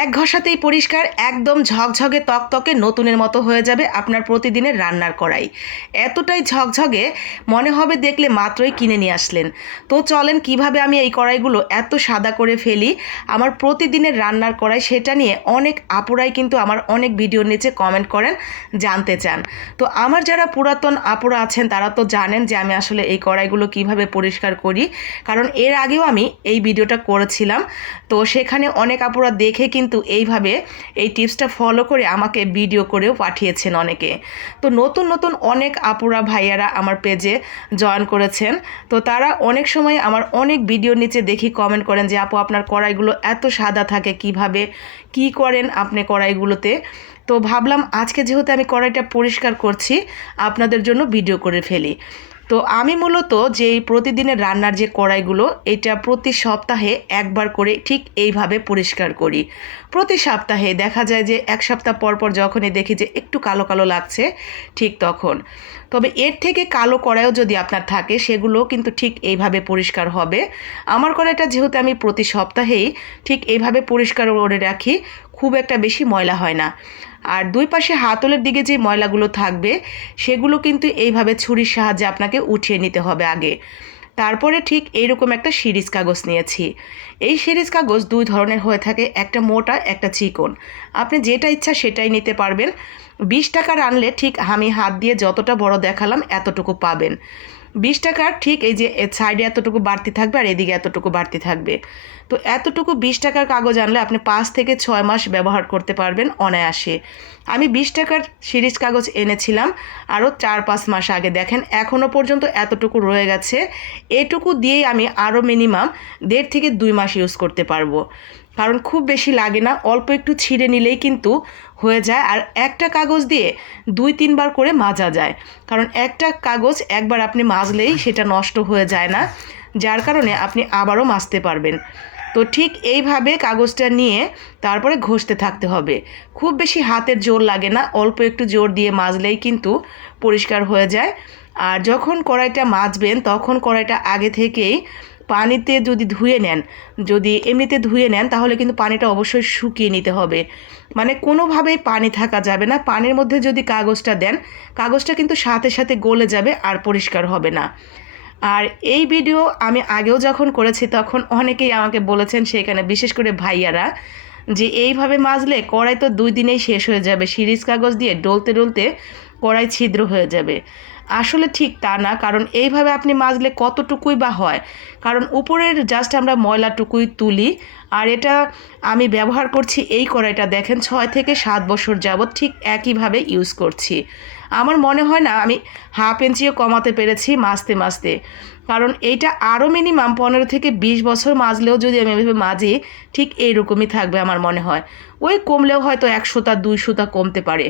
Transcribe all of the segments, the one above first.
এক ঘষাতেই পরিষ্কার, একদম ঝকঝকে তকতকে নতুনের মতো হয়ে যাবে আপনার প্রতিদিনের রান্নার কড়াই। এতটাই ঝকঝকে, মনে হবে দেখলে মাত্রই কিনে নিয়ে আসলেন। তো চলেন কীভাবে আমি এই কড়াইগুলো এত সাদা করে ফেলি, আমার প্রতিদিনের রান্নার কড়াই সেটা নিয়ে অনেক আপুরাই কিন্তু আমার অনেক ভিডিওর নিচে কমেন্ট করেন, জানতে চান। তো আমার যারা পুরাতন আপুরা আছেন, তারা তো জানেন যে আমি আসলে এই কড়াইগুলো কীভাবে পরিষ্কার করি। কারণ এর আগেও আমি এই ভিডিওটা করেছিলাম। তো সেখানে অনেক আপুরা দেখে কিন্তু এইভাবে এই টিপসটা ফলো করে আমাকে ভিডিও করেও পাঠিয়েছেন অনেকে। তো নতুন নতুন অনেক আপুরা, ভাইয়ারা আমার পেজে জয়েন করেছেন। তো তারা অনেক সময় আমার অনেক ভিডিওর নিচে দেখি কমেন্ট করেন যে, আপু, আপনার কড়াইগুলো এত সাদা থাকে, কীভাবে, কি করেন আপনি কড়াইগুলোতে? তো ভাবলাম, আজকে যেহেতু আমি কড়াইটা পরিষ্কার করছি, আপনাদের জন্য ভিডিও করে ফেলি। তো আমি মূলত যে প্রতিদিনের রান্নার যে কড়াইগুলো, এটা প্রতি সপ্তাহে একবার করে ঠিক এইভাবে পরিষ্কার করি। প্রতি সপ্তাহে দেখা যায় যে এক সপ্তাহ পর পর যখনই দেখি যে একটু কালো কালো লাগছে, ঠিক তখন। তবে এর থেকে কালো কড়াইও যদি আপনার থাকে সেগুলো কিন্তু ঠিক এইভাবে পরিষ্কার হবে। আমার কড়াইটা যেহেতু আমি প্রতি সপ্তাহেই ঠিক এইভাবে পরিষ্কার করে রাখি খুব একটা বেশি ময়লা হয় না। আর দুই পাশে হাতলের দিকে যে ময়লাগুলো থাকবে, সেগুলো কিন্তু এইভাবে ছুরির সাহায্যে আপনাকে উঠিয়ে নিতে হবে আগে। তারপরে ঠিক এইরকম একটা সিরিজ কাগজ নিয়েছি। এই সিরিজ কাগজ দুই ধরনের হয়ে থাকে, একটা মোটা, একটা চিকন। আপনি যেটা ইচ্ছা সেটাই নিতে পারবেন। বিশ টাকার আনলে ঠিক আমি হাত দিয়ে যতটা বড় দেখালাম এতটুকু পাবেন। বিশ টাকার ঠিক এই যে সাইডে এতটুকু বাড়তি থাকবে আর এদিকে এতটুকু বাড়তি থাকবে। তো এতটুকু বিশ টাকার কাগজ আনলে আপনি পাঁচ থেকে ছয় মাস ব্যবহার করতে পারবেন অনায়াসে। আমি বিশ টাকার সিরিজ কাগজ এনেছিলাম, আরও চার পাঁচ মাস আগে। দেখেন এখনও পর্যন্ত এতটুকু রয়ে গেছে। এটুকু দিয়েই আমি আরও মিনিমাম দেড় থেকে দুই মাস ইউজ করতে পারব। কারণ খুব বেশি লাগে না, অল্প একটু ছিঁড়ে নিলেই কিন্তু হয়ে যায়। আর একটা কাগজ দিয়ে দুই, তিনবার করে মাজা যায়। কারণ একটা কাগজ একবার আপনি মাজলেই সেটা নষ্ট হয়ে যায় না, যার কারণে আপনি আবারও মাজতে পারবেন। তো ঠিক এইভাবে কাগজটা নিয়ে তারপরে ঘষতে থাকতে হবে। খুব বেশি হাতের জোর লাগে না, অল্প একটু জোর দিয়ে মাজলেই কিন্তু পরিষ্কার হয়ে যায়। আর যখন কড়াইটা মাজবেন, তখন কড়াইটা আগে থেকেই পানিতে যদি ধুয়ে নেন, যদি এমনিতে ধুয়ে নেন, তাহলে কিন্তু পানিটা অবশ্যই শুকিয়ে নিতে হবে। মানে কোনোভাবেই পানি থাকা যাবে না। পানির মধ্যে যদি কাগজটা দেন, কাগজটা কিন্তু সাথে সাথে গলে যাবে আর পরিষ্কার হবে না। আর এই ভিডিও আমি আগেও যখন করেছি, তখন অনেকেই আমাকে বলেছেন, সেখানে বিশেষ করে ভাইয়ারা, যে এইভাবে মাজলে কড়াই তো দুই দিনেই শেষ হয়ে যাবে। সিরিজ কাগজ দিয়ে ডলতে ডলতে কড়াই ছিদ্র হয়ে যাবে। আসলে ঠিক তা না, কারণ এইভাবে আপনি মাজলে কতটুকুই বা হয়। কারণ উপরের জাস্ট আমরা ময়লাটুকুই তুলি, আর এটা আমি ব্যবহার করছি এই কড়াইটা দেখেন, ছয় থেকে সাত বছর যাবৎ ঠিক একইভাবে ইউজ করছি। আমার মনে হয় না, আমি হাফ ইঞ্চিও কমাতে পেরেছি মাজতে মাজতে। কারণ এইটা আরও মিনিমাম পনেরো থেকে বিশ বছর মাজলেও যদি আমি এভাবে মাজি, ঠিক এইরকমই থাকবে আমার মনে হয়। ওই কমলেও হয়তো একশোটা দুইশোটা কমতে পারে।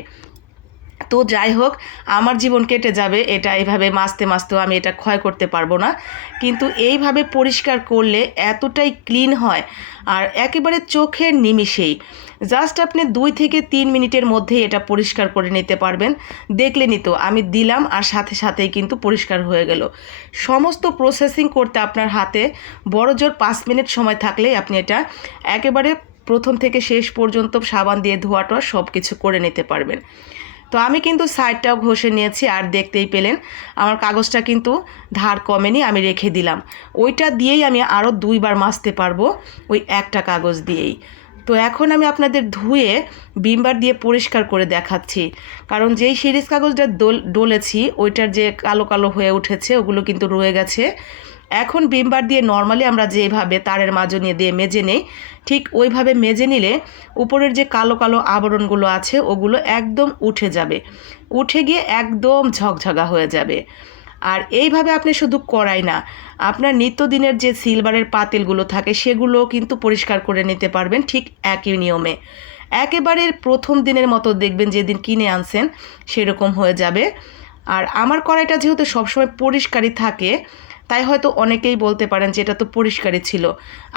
তো যাই হোক, আমার জীবন কেটে যাবে, এটা এইভাবে মাসতে মাসতেও আমি এটা ক্ষয় করতে পারব না। কিন্তু এইভাবে পরিষ্কার করলে এতটাই ক্লিন হয় আর একেবারে চোখের নিমিষেই। জাস্ট আপনি দুই থেকে তিন মিনিটের মধ্যে এটা পরিষ্কার করে নিতে পারবেন। দেখলেনই তো, আমি দিলাম আর সাথে সাথেই কিন্তু পরিষ্কার হয়ে গেল। সমস্ত প্রসেসিং করতে আপনার হাতে বড় জোর পাঁচ মিনিট সময় থাকলেই আপনি এটা একেবারে প্রথম থেকে শেষ পর্যন্ত সাবান দিয়ে ধোয়াটা সব কিছু করে নিতে পারবেন। তো আমি কিন্তু সাইডটাও ঘষে নিয়েছি আর দেখতেই পেলেন, আমার কাগজটা কিন্তু ধার কমেনি, আমি রেখে দিলাম। ওইটা দিয়েই আমি আরও দুইবার মাজতে পারব ওই একটা কাগজ দিয়েই। তো এখন আমি আপনাদের ধুয়ে বিমবার দিয়ে পরিষ্কার করে দেখাচ্ছি। কারণ যেই সিরিজ কাগজটা দোল, ডলেছি, ওইটার যে কালো কালো হয়ে উঠেছে, ওগুলো কিন্তু রয়ে গেছে। এখন বিমবার দিয়ে নর্মালি আমরা যেভাবে তারের মাজনিয়ে দিয়ে মেজে নেই, ঠিক ওইভাবে মেজে নিলে উপরের যে কালো কালো আবরণগুলো আছে, ওগুলো একদম উঠে যাবে। উঠে গিয়ে একদম ঝকঝকা হয়ে যাবে। আর এইভাবে আপনি শুধু করাই না, আপনার নিত্যদিনের যে সিলভারের পাতিলগুলো থাকে সেগুলো কিন্তু পরিষ্কার করে নিতে পারবেন ঠিক একই নিয়মে। একেবারে প্রথম দিনের মতো দেখবেন যেদিন কিনে আনছেন সেরকম হয়ে যাবে। আর আমার কড়াইটা যেহেতু সবসময় পরিষ্কারই থাকে, তাই হয়তো অনেকেই বলতে পারেন যে এটা তো পরিষ্কারই ছিল।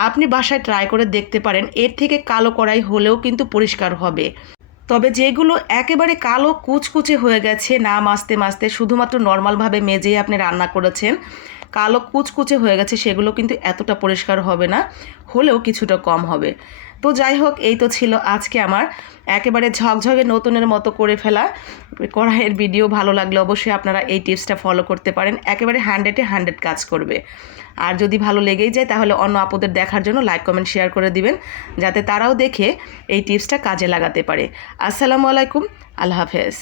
আপনি বাসায় ট্রাই করে দেখতে পারেন, এর থেকে কালো কড়াই হলেও কিন্তু পরিষ্কার হবে। তবে যেগুলো একেবারে কালো কুচকুচে হয়ে গেছে না মাসতে মাসতে শুধুমাত্র নর্মালভাবে মেজেই আপনি রান্না করেছেন, কালো কুচকুচে হয়ে গেছে সেগুলো কিন্তু এতটা পরিষ্কার হবে না, হলেও কিছুটা কম হবে। তো যাই হোক, এই তো ছিল আজকে আমার। একেবারে ঝকঝকে নতুনের মতো করে ফেলা কড়াইয়ের ভিডিও ভালো লাগলে অবশ্যই আপনারা এই টিপসটা ফলো করতে পারেন। একেবারে হান্ড্রেডে হান্ড্রেড কাজ করবে। আর যদি ভালো লেগেই যায়, তাহলে অন্য আপদের দেখার জন্য লাইক কমেন্ট শেয়ার করে দিবেন। যাতে তারাও দেখে এই টিপসটা কাজে লাগাতে পারে। আসসালামু আলাইকুম। আল্লাহ হাফেজ।